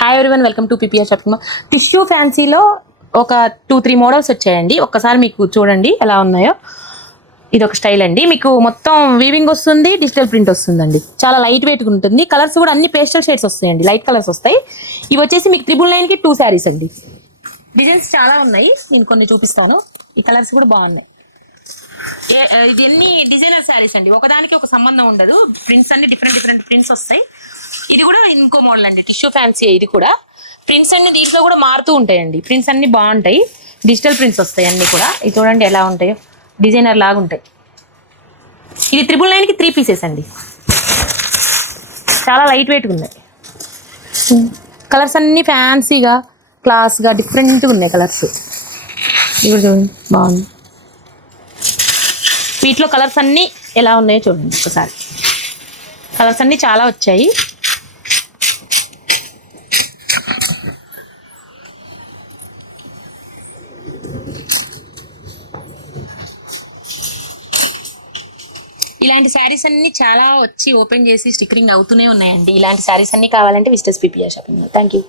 Hi everyone, welcome to PPR shopping mall. Tissue ఫ్యాన్సీలో ఒక 2-3 models వచ్చాయండి. ఒక్కసారి మీకు చూడండి ఎలా ఉన్నాయో. ఇది ఒక స్టైల్ అండి. మీకు మొత్తం వీవింగ్ వస్తుంది, డిజిటల్ ప్రింట్ వస్తుందండి. చాలా లైట్ వెయిట్ ఉంటుంది. కలర్స్ కూడా అన్ని పేస్టల్ షేడ్స్ వస్తాయండి, లైట్ కలర్స్ వస్తాయి. ఇవి వచ్చేసి మీకు 999కి 2 శారీస్ అండి. డిజైన్స్ చాలా ఉన్నాయి, నేను కొన్ని చూపిస్తాను. ఈ కలర్స్ కూడా బాగున్నాయి. ఇది ఎన్ని డిజైనర్ శారీస్ అండి, ఒకదానికి ఒక సంబంధం ఉండదు. ప్రింట్స్ అన్ని డిఫరెంట్ ప్రింట్స్ వస్తాయి. ఇది కూడా ఇంకో మోడల్ అండి, టిష్యూ ఫ్యాన్సీ. ఇది కూడా ప్రింట్స్ అన్ని దీంట్లో కూడా మారుతూ ఉంటాయండి. ప్రింట్స్ అన్ని బాగుంటాయి, డిజిటల్ ప్రింట్స్ వస్తాయి అన్ని కూడా. ఇది చూడండి ఎలా ఉంటాయో, డిజైనర్ లాగా ఉంటాయి. ఇది 999కి 3 పీసెస్ అండి. చాలా లైట్ వెయిట్గా ఉన్నాయి. కలర్స్ అన్ని ఫ్యాన్సీగా, క్లాస్గా, డిఫరెంట్గా ఉన్నాయి కలర్స్. ఇది కూడా చూడండి బాగుంది. వీటిలో కలర్స్ అన్నీ ఎలా ఉన్నాయో చూడండి ఒకసారి. కలర్స్ అన్నీ చాలా వచ్చాయి. ఇలాంటి శారీస్ అన్ని చాలా వచ్చి ఓపెన్ చేసి స్టిక్కరింగ్ అవుతూనే ఉన్నాయండి. ఇలాంటి శారీస్ అన్ని కావాలంటే visitors PPR shopping mall. Thank you.